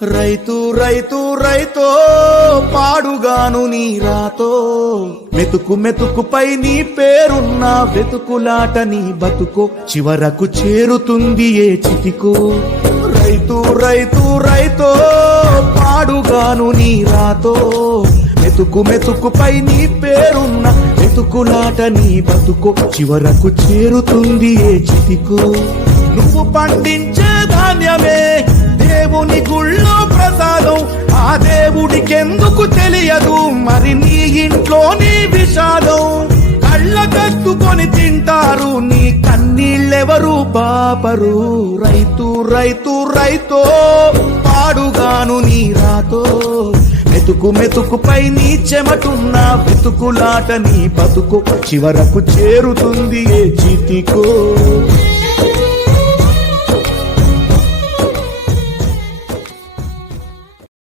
రైతు రైతు రైతో పాడుగాను నీ రాతో మెతుకు మెతుకుపై నీ పేరున్న వెతుకులాట నీ బతుకో చివరకు చేరుతుంది ఏ చితికో రైతు రైతు రైతో పాడుగాను నీ రాతో మెతుకు మెతుకుపై నీ పేరున్న వెతుకులాట నీ బతుకో చివరకు చేరుతుంది ఏ చితికో నువ్వు పండించే ధాన్యమే దేవుని గుళ్ళో ప్రసాదం ఆ దేవుడికెందుకు తెలియదు మరి నీ ఇంట్లో నీ విషాదం కళ్ళ కట్టుకొని తింటారు నీ కన్నీళ్ళెవరు పాపరు రైతు రైతు రైతో పాడుగాను నీ రాతో మెతుకు మెతుకుపై నీ చెమటున్న వెతుకులాట నీ బతుకు చివరకు చేరుతుంది ఏ చితికో